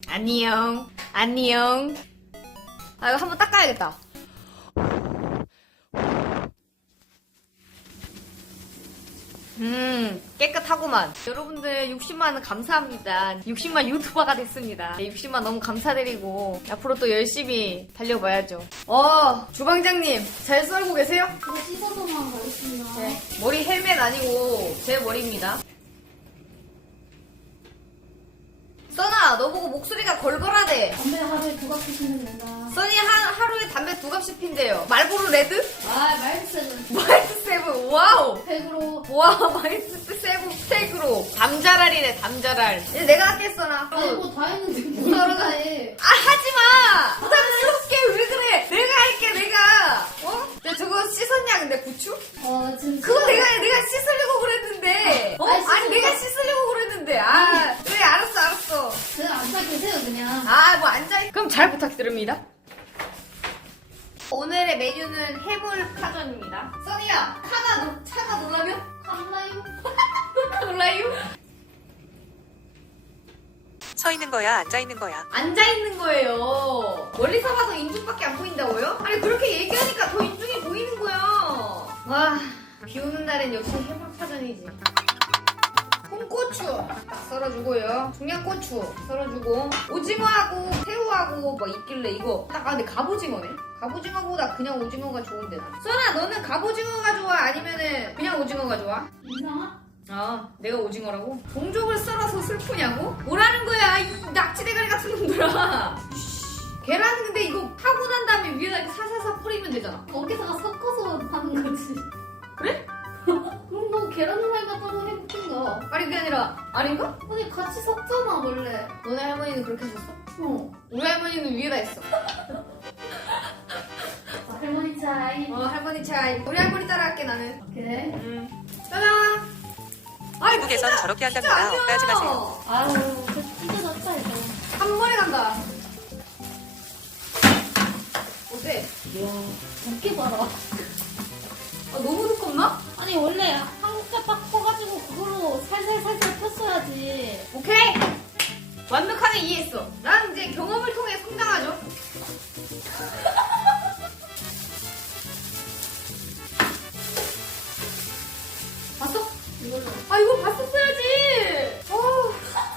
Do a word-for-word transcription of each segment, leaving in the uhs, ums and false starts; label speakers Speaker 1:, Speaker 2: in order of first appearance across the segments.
Speaker 1: 안녕. 안녕. 아, 이거 한번 닦아야겠다. 음, 깨끗하구만. 여러분들 육십만 원 감사합니다. 육십만 유튜버가 됐습니다. 네, 육십만 너무 감사드리고 앞으로 또 열심히 달려봐야죠. 어, 주방장님 잘 썰고 계세요?
Speaker 2: 이거 씻어서만 가겠습니다.
Speaker 1: 네. 머리 헬멧 아니고 제 머리입니다. 써나, 너 보고 목소리가 걸걸하대.
Speaker 2: 담배 하루에 두 갑 피시면 된다.
Speaker 1: 써니 한, 하루에 담배 두 갑씩 핀대요. 말보로 레드?
Speaker 2: 아, 말스는
Speaker 1: 마이스 세븐, 와우!
Speaker 2: 팩으로.
Speaker 1: 와, 마이스 세븐 스테이크로. 담자랄이네, 담자랄. 이제 내가 할게, 써나.
Speaker 2: 아니, 뭐 다 했는데 뭘
Speaker 1: 서로가-
Speaker 2: 해.
Speaker 1: 아, 하지 마! 부담스럽게 왜 그래? 내가 할게, 내가. 어? 야, 저거 씻었냐, 근데 부추?
Speaker 2: 어, 지금.
Speaker 1: 그거 내가, 내가 씻으려고 그랬는데. 어?
Speaker 2: 아니,
Speaker 1: 아니, 내가
Speaker 2: 씻었어.
Speaker 1: 씻으려고 그랬는데. 아, 그래, 알았어, 알았어.
Speaker 2: 그냥 앉아 계세요, 그냥.
Speaker 1: 아, 뭐 앉아. 그럼 잘 부탁드립니다. 오늘의 메뉴는 해물 파전입니다. 써니야, 차가, 놀- 차가 놀라면?
Speaker 2: 감나요?
Speaker 1: 놀라요?
Speaker 3: 서 있는 거야, 앉아 있는 거야.
Speaker 1: 앉아있는 거예요. 멀리서 봐도 인중밖에 안 보인다고요? 아니, 그렇게 얘기하니까 더 인중이 보이는 거야. 와, 비 오는 날엔 역시 해물 파전이지. 홍고추 딱 썰어주고요. 중량고추 썰어주고 오징어하고 새우하고 뭐 있길래 이거 딱 아 근데 갑오징어네. 갑오징어보다 그냥 오징어가 좋은데 나. 써나 너는 갑오징어가 좋아 아니면은 그냥 오징어가 좋아?
Speaker 2: 이상아?
Speaker 1: 아 내가 오징어라고? 동족을 썰어서 슬프냐고? 뭐라는 거야 이 낙지대가리 같은 놈들아. 계란 근데 이거 하고 난 다음에 위에다 이렇게 사사사 뿌리면 되잖아.
Speaker 2: 거기다가 섞어서 하는 거지.
Speaker 1: 그래?
Speaker 2: 그럼 뭐 계란 후라이 갖다가 해볼텐가?
Speaker 1: 아니 그게 아니라 아닌가?
Speaker 2: 아니, 같이 섞잖아, 원래.
Speaker 1: 너네 할머니는 그렇게 했었어?
Speaker 2: 어.
Speaker 1: 우리 할머니는 위에다 했어.
Speaker 2: 아, 할머니 차이.
Speaker 1: 어 할머니 차이. 우리 할머니 따라할게 나는.
Speaker 2: 오케이.
Speaker 1: 음. 짜잔. 아이
Speaker 3: 미국에선 저렇게 한답니다. 억까지 마세요.
Speaker 2: 아유, 저 찢어 졌다, 이거.
Speaker 1: 한 번에 간다. 어때?
Speaker 2: 이야, 두께 봐라.
Speaker 1: 아, 너무 두껍나?
Speaker 2: 아니, 원래 한국자 딱 커가지고 그걸로 살살살살 폈어야지.
Speaker 1: 오케이. 완벽하게 이해했어. 난 이제 경험을 통해 성장하죠. 봤어?
Speaker 2: 이걸로.
Speaker 1: 아 이거 봤었어야지. 어.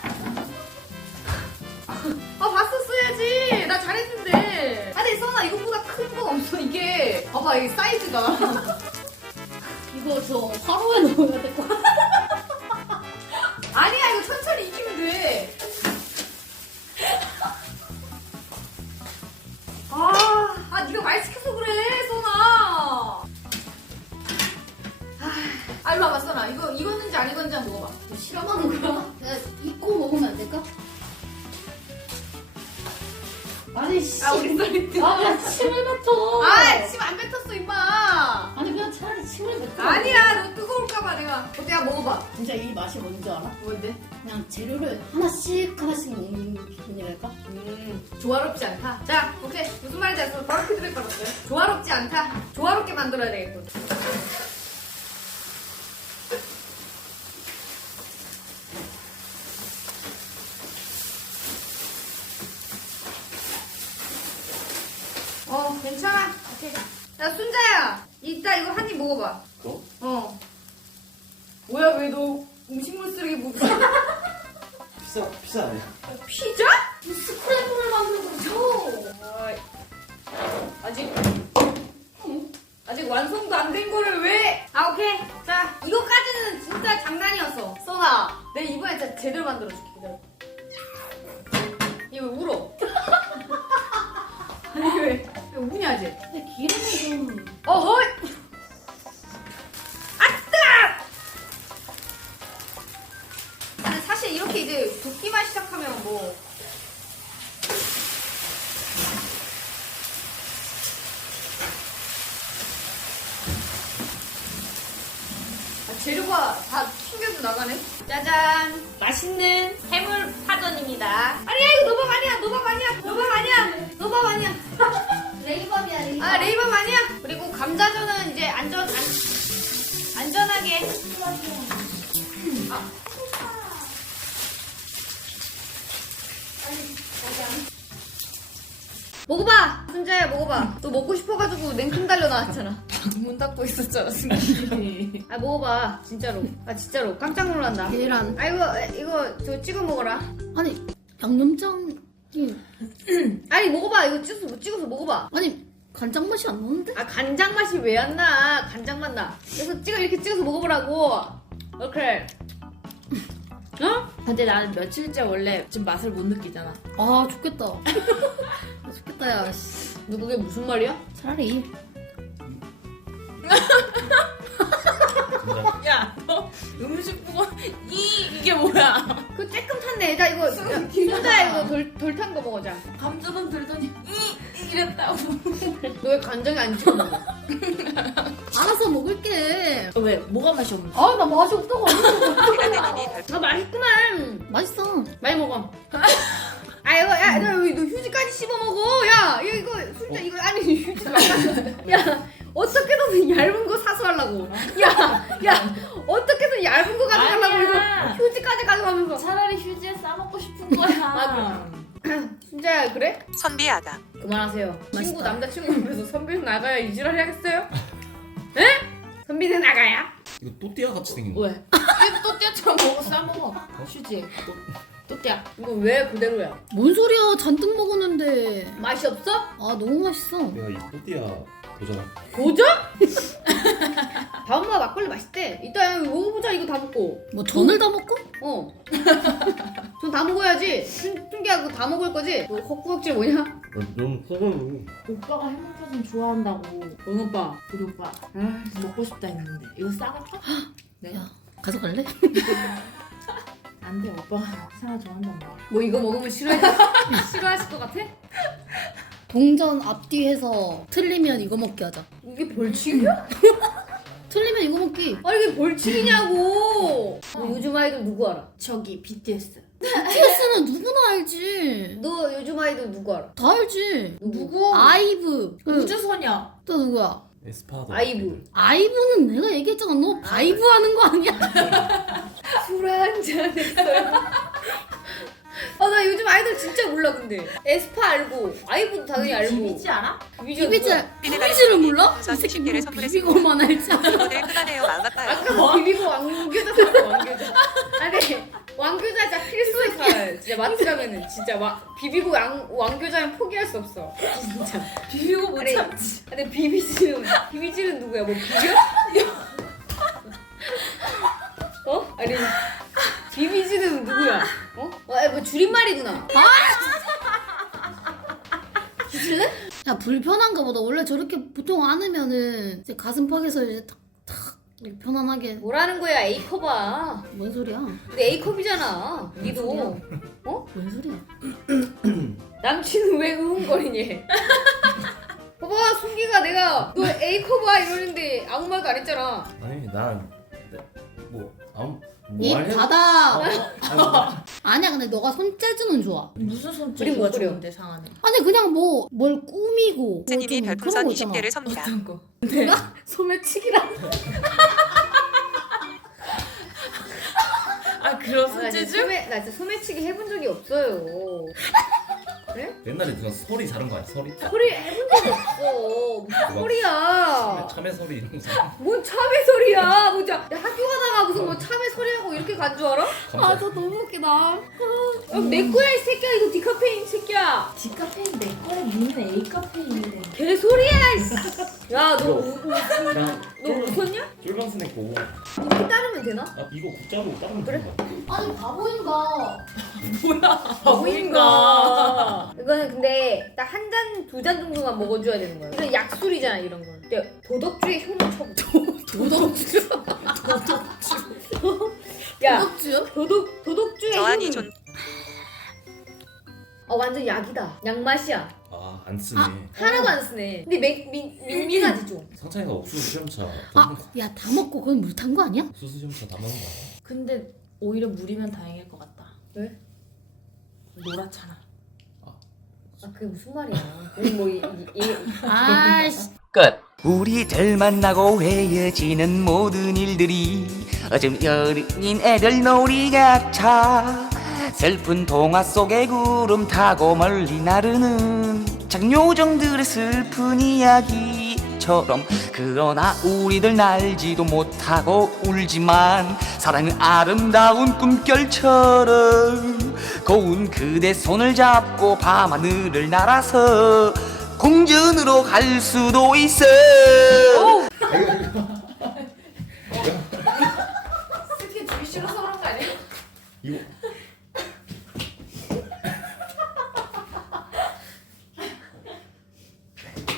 Speaker 1: 아 봤었어야지. 나 잘했는데. 아니 써나 이거보다 큰 거 없어 이게. 봐봐 이게 사이즈가.
Speaker 2: 이거 저 화로에 넣어야 될 것 같아.
Speaker 1: 아니야 이거 천천히 익히면 돼. 아, 아 네가 말 시켜서 그래 써나. 아, 아 일로 와봐 써나. 이거 익었는지 안 익었는지 한번 먹어봐.
Speaker 2: 실험하는 거야? 내가 입고 먹으면 안 될까? 아니, 씨.
Speaker 1: 아 우리 썰이
Speaker 2: 아, 그냥 침을 뱉어.
Speaker 1: 아 침 안 뱉었어 임마.
Speaker 2: 아니, 그냥 차라리 침을 뱉어.
Speaker 1: 아니야 너 뜨거울까봐 내가. 어때 야 먹어봐.
Speaker 2: 진짜 이 맛이 뭔지 알아?
Speaker 1: 뭔데?
Speaker 2: 그냥 재료를 하나씩 하나씩 먹는 기분이랄까?
Speaker 1: 음 조화롭지 않다. 자 오케이 무슨 말인지 알았어. 바로 피드백 받았어요. 조화롭지 않다. 조화롭게 만들어야 되겠군. 어 괜찮아. 오케이. 야 순자야 이따 이거 한 입 먹어봐.
Speaker 4: 그거?
Speaker 1: 어. 뭐야 왜 너 음식물 쓰레기 먹어?
Speaker 4: 피자, 피자 아니야?
Speaker 1: 피자?
Speaker 2: 스크램블을 만들고 있어.
Speaker 1: 어이. 아직 아직 완성도 안 된 거를 왜? 아 오케이. 자 이거까지는 진짜 장난이었어. 써나 내가 이번에 진짜 제대로 만들어줄게. 기다려. 얘 왜 울어? 아니 왜? 왜 우냐 쟤?
Speaker 2: 근데 기름이 좀.
Speaker 1: 어허이! 아따! 근데 사실 이렇게 이제 붓기만 시작하면 뭐 아, 재료가 다 튕겨서 나가네. 짜잔! 맛있는 해물 파전입니다. 아니야 이거 너밥 아니야 너밥 아니야 너밥 아니야 너밥 아니야.
Speaker 2: 레이밥이야, 레이밥.
Speaker 1: 아 레이밥 아니야. 그리고 감자전은 이제 안전 안, 안전하게. 아. 먹어봐. 순자야 먹어봐. 너 먹고 싶어가지고 냉큼 달려 나왔잖아.
Speaker 2: 문 닫고 있었잖아 승기.
Speaker 1: 아 먹어봐. 진짜로. 아 진짜로 깜짝 놀란다.
Speaker 2: 계란.
Speaker 1: 아 이거 이거 저 찍어 먹어라.
Speaker 2: 아니 양념장이
Speaker 1: 아니 먹어봐. 이거 찍어서 찍어서 먹어봐.
Speaker 2: 아니 간장 맛이 안 나는데?
Speaker 1: 아 간장 맛이 왜 안 나? 간장 맛 나. 그래서 찍어 이렇게 찍어서 먹어보라고. 오케이. 어?
Speaker 5: 근데 나는 며칠째 원래 지금 맛을 못 느끼잖아.
Speaker 2: 아 좋겠다. 아, 좋겠다 야. 씨.
Speaker 1: 너 그게 무슨 말이야?
Speaker 2: 차라리
Speaker 4: 진짜.
Speaker 5: 야, 너 음식 보고 이 이게 뭐야?
Speaker 1: 그 쬐끔 탔네. 나 이거 순자야 이거 돌 돌 탄 거 먹어자.
Speaker 5: 감자전 들더니 이 이랬다고.
Speaker 1: 너 왜 간장이 안 찍어 먹어?
Speaker 2: 알아서 먹을게.
Speaker 5: 왜? 뭐가 맛이 없는?
Speaker 2: 아 나 맛이 없다고 안 했어.
Speaker 3: 계란내님이 별
Speaker 1: 아 맛있구만.
Speaker 2: 맛있어.
Speaker 1: 많이 먹어. 아 이거 야너 너 휴지까지 씹어 먹어. 야 이거 이거 순자 이거 아니 휴지 말고. 야 어떻게든 얇은 거 사수하려고. 야야 어떻게든 얇은 거 가져가려고
Speaker 5: 아니야.
Speaker 1: 이거 휴지까지 가져가면서.
Speaker 5: 차라리 휴지에 싸 먹고 싶은 거야.
Speaker 1: 맞아. 순자야 그래?
Speaker 3: 선비하다.
Speaker 1: 그만하세요. 친구
Speaker 2: 맛있다.
Speaker 1: 남자친구 앞에서 선비는 나가야 이 지랄 해야겠어요? 에? 선비는 나가야?
Speaker 4: 이거 또띠아 같이 생긴 거.
Speaker 5: 왜? 이거 또띠아처럼 먹어 싸 먹어. 휴지. 또띠아.
Speaker 1: 이거 왜 그대로야?
Speaker 2: 뭔 소리야? 잔뜩 먹었는데.
Speaker 1: 맛이 없어?
Speaker 2: 아 너무 맛있어.
Speaker 4: 내가 이 또띠아 도전할.
Speaker 1: 도전? 다음마 막걸리 맛있대. 이따 여기 먹어보자 이거 다 먹고.
Speaker 2: 뭐 전을 다 먹고?
Speaker 1: 어. 전 다 먹어야지. 순- 순기야 그거 다 먹을 거지? 너 헛구역질 뭐냐?
Speaker 4: 좀 커가지고.
Speaker 5: 오빠가 해물파전 좋아한다고.
Speaker 1: 응 오빠.
Speaker 5: 우리 오빠 아, 먹고 싶다 했는데 이거 싸갈까? 네.
Speaker 2: 야 가져갈래?
Speaker 5: 안 돼. 오빠가 사라 좋아한단 말이야.
Speaker 1: 뭐 이거 먹으면 싫어해? 싫어하실 것 같아?
Speaker 2: 동전 앞뒤 해서 틀리면 이거 먹기 하자.
Speaker 1: 이게 벌칙이야?
Speaker 2: 틀리면 이거 먹기.
Speaker 1: 아 이게 벌칙이냐고. 너 요즘 아이돌 누구 알아?
Speaker 5: 저기 비티에스.
Speaker 2: 비티에스는 누구나 알지.
Speaker 1: 너 요즘 아이돌 누구 알아?
Speaker 2: 다 알지.
Speaker 1: 누구?
Speaker 2: 아이브. 그,
Speaker 5: 우주소녀.
Speaker 2: 또 누구야?
Speaker 4: 에스파도.
Speaker 1: 아이브.
Speaker 2: 아이브는 내가 얘기했잖아. 너 바이브 하는 거 아니야?
Speaker 1: 술 한잔 했어요. 아 나 요즘 아이돌 진짜 몰라 근데. 에스파 알고 아이브도 당연히 알고.
Speaker 5: 비비지 알아?
Speaker 1: 비비지
Speaker 2: 비비지,
Speaker 3: 비비가
Speaker 2: 비비지를 몰라?
Speaker 3: 우선
Speaker 2: 이 새끼
Speaker 3: 십 개를
Speaker 2: 뭐
Speaker 3: 선물했습니다.
Speaker 2: 비비고만 알지.
Speaker 3: 오늘 끝나네요. 마음 같아요.
Speaker 1: 아까 비비고 왕교자 샀어 왕교자. 아니 왕교자 진짜 필수의 칼. 진짜 마트 가면은 진짜 와, 비비고 왕, 왕교자는 포기할 수 없어. 진짜.
Speaker 5: 비비고 못
Speaker 1: 아니,
Speaker 5: 참지.
Speaker 1: 근데 비비지는 비비지는 누구야? 뭐 비벼? 어? 아니 비비지는 누구야? 어? 어, 뭐 줄임말이구나.
Speaker 2: 주실래? 야 불편한 거보다 원래 저렇게 보통 안으면은 이제 가슴팍에서 이제 탁탁 이렇게 편안하게.
Speaker 1: 뭐라는 거야 A컵아.
Speaker 2: 뭔 소리야?
Speaker 1: 근데 A컵이잖아. 니도. 어?
Speaker 2: 뭔 소리야?
Speaker 1: 남친은 왜 응응거리니? 봐봐 순기가 내가 너 A컵아 이러는데 아무 말도 안 했잖아.
Speaker 4: 아니 난 뭐 아무
Speaker 2: 입
Speaker 4: 뭐할
Speaker 2: 닫아.
Speaker 4: 아니,
Speaker 2: 아니야 근데 너가 손재주는 좋아.
Speaker 5: 무슨
Speaker 1: 그림
Speaker 5: 손짓이
Speaker 1: 못 그려.
Speaker 5: 좋은데 상하네.
Speaker 2: 아니 그냥 뭐 뭘 꾸미고
Speaker 3: 스님이
Speaker 2: 뭐 좀
Speaker 3: 별풍선
Speaker 2: 그런 거
Speaker 3: 이십
Speaker 2: 있잖아.
Speaker 3: 개를 섭니다.
Speaker 5: 어떤 거?
Speaker 2: 내가 소매치기랑
Speaker 5: 아 그런
Speaker 1: 아, 나 진짜
Speaker 5: 손재주?
Speaker 1: 소매, 나 진짜 소매치기 해본 적이 없어요. 그래?
Speaker 4: 옛날에 그냥 설이 자른 거 아니야? 설이?
Speaker 1: 소리 해본 적이 없어. 무슨 소리야?
Speaker 4: 참외 설이 이러면서.
Speaker 1: 뭔 참외 소리야? 뭐야? 야, 학교 가다가 무슨 뭐 참외 소리하고 이렇게 간 줄 알아?
Speaker 2: 아 저 너무 웃기다.
Speaker 1: 야, 내 거야 이 새끼야 이거 디카페인 이 새끼야.
Speaker 5: 디카페인 내 거에 니는 A 카페인이래.
Speaker 1: 개소리야. 이씨. 야, 너, 우, 우,
Speaker 4: 나
Speaker 1: 너 웃었냐?
Speaker 4: 쫄방 스낵 보고
Speaker 1: 이렇게 따르면 되나?
Speaker 4: 아 이거 국자로 따르면
Speaker 1: 그래?
Speaker 4: 되는 거야.
Speaker 2: 아니 바보인가.
Speaker 1: 바보인가. 이거는 근데 딱 한 잔, 두 잔 정도만 먹어줘야 되는 거야. 이건 약술이잖아 이런 건. 근데 도덕주의 혐오 처벌. 도덕주? 도덕주. 야,
Speaker 2: 도덕주요?
Speaker 1: 도덕, 도덕주의
Speaker 3: 저한이
Speaker 1: 혐오.
Speaker 3: 존
Speaker 1: 어, 완전 약이다. 약맛이야.
Speaker 4: 아안 쓰네.
Speaker 2: 아.
Speaker 1: 하나도 안 쓰네. 근데 맹, 민, 밍밍하지 좀.
Speaker 4: 상찬이가 옥수수 시험차
Speaker 2: 아, 야 다 먹고 그건 물 탄 거 아니야?
Speaker 4: 옥수수 시험차 다 먹은 거야.
Speaker 5: 근데 오히려 물이면 다행일 것 같다.
Speaker 1: 왜?
Speaker 5: 노랗잖아.
Speaker 1: 아, 그게 무슨 말이야. 우리 뭐, 이, 이, 이,
Speaker 2: 아이씨.
Speaker 6: 끝. 우리들 만나고 헤어지는 모든 일들이 어쩜 어린 애들 놀이 같아. 슬픈 동화 속의 구름 타고 멀리 나르는 장요정들의 슬픈 이야기처럼. 그러나 우리들 날지도 못하고 울지만 사랑은 아름다운 꿈결처럼 고운 그대 손을 잡고 밤하늘을 날아서 공전으로 갈 수도 있어.
Speaker 5: 스키 주기 싫어서 그런 거 아니야?
Speaker 4: 이거